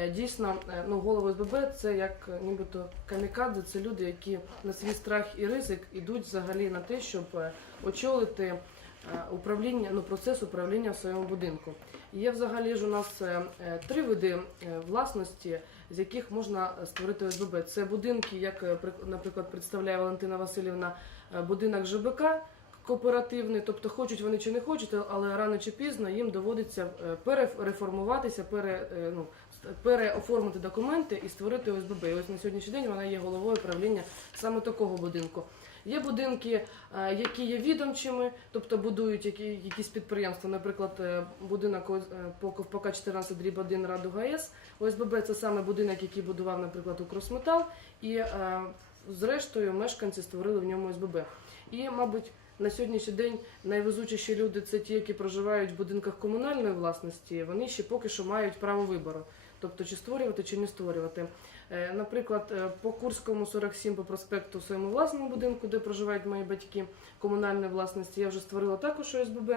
Е, Дійсно, е, ну голови СББ це як е, нібито камікадзе, це люди, які на свій страх і ризик ідуть взагалі на те, щоб очолити управління, ну процес управління в своєму будинку. Є взагалі ж у нас три види власності, з яких можна створити ОСББ. Це будинки, як, наприклад, представляє Валентина Васильівна, будинок ЖБК кооперативний, тобто хочуть вони чи не хочуть, але рано чи пізно їм доводиться перереформуватися, пере, ну, переоформити документи і створити ОСББ. І ось на сьогоднішній день вона є головою правління саме такого будинку. Є будинки, е, які є відомчими, тобто будують які, якісь підприємства, наприклад, е, будинок е, по КФПК 14 дріб 1 Раду ГАЕС. ОСББ це саме будинок, який будував, наприклад, Укросметал, і зрештою мешканці створили в ньому ОСББ. І, мабуть, на сьогоднішній день найвезучіші люди це ті, які проживають в будинках комунальної власності. Вони ще поки що мають право вибору, тобто чи створювати, чи не створювати. Е, Наприклад, е, по Курському 47 по проспекту в своєму власному будинку, де проживають мої батьки комунальної власності, я вже створила також ОСББ.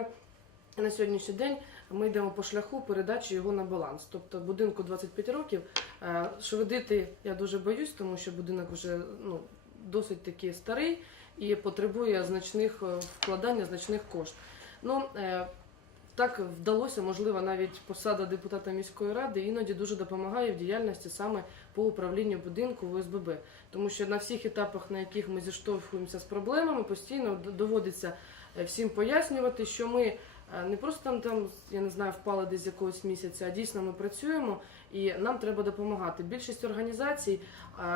На сьогоднішній день ми йдемо по шляху передачі його на баланс. Тобто будинку 25 років. Е, Швидити я дуже боюсь, тому що будинок вже ну, досить таки старий і потребує значних вкладання, значних коштів. Ну, так вдалося, можливо, навіть посада депутата міської ради іноді дуже допомагає в діяльності саме по управлінню будинку в ОСББ. Тому що на всіх етапах, на яких ми зіштовхуємося з проблемами, постійно доводиться е, всім пояснювати, що ми не просто там, там, я не знаю, впали десь якогось місяця, а дійсно ми працюємо і нам треба допомагати. Більшість організацій,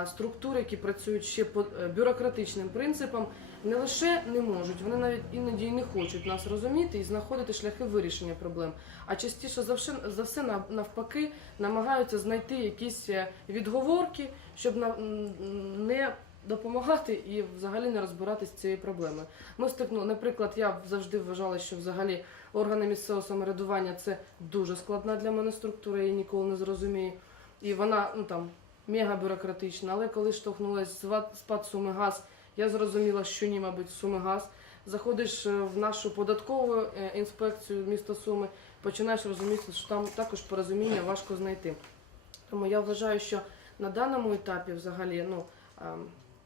структур, які працюють ще по е, бюрократичним принципам, не лише не можуть, вони навіть іноді і не хочуть нас розуміти і знаходити шляхи вирішення проблем. А частіше за за все навпаки намагаються знайти якісь е, відговорки, щоб не допомагати і взагалі не розбиратися з цією проблемою. Ми стикнули, наприклад, я завжди вважала, що взагалі органи місцевого самоврядування це дуже складна для мене структура, я її ніколи не зрозумію. І вона ну там мега бюрократична. Але коли штовхнулася спад суми газ, я зрозуміла, що ні, мабуть, суми газ. Заходиш е, в нашу податкову е, інспекцію міста Суми, починаєш розуміти, що там також порозуміння важко знайти. Тому я вважаю, що на даному етапі взагалі, ну.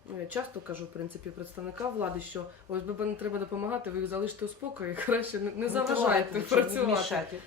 Ну, я часто кажу, в принципі, представника влади, що ОСББ не треба допомагати, ви їх залиште у спокої, краще не, не заважайте працювати.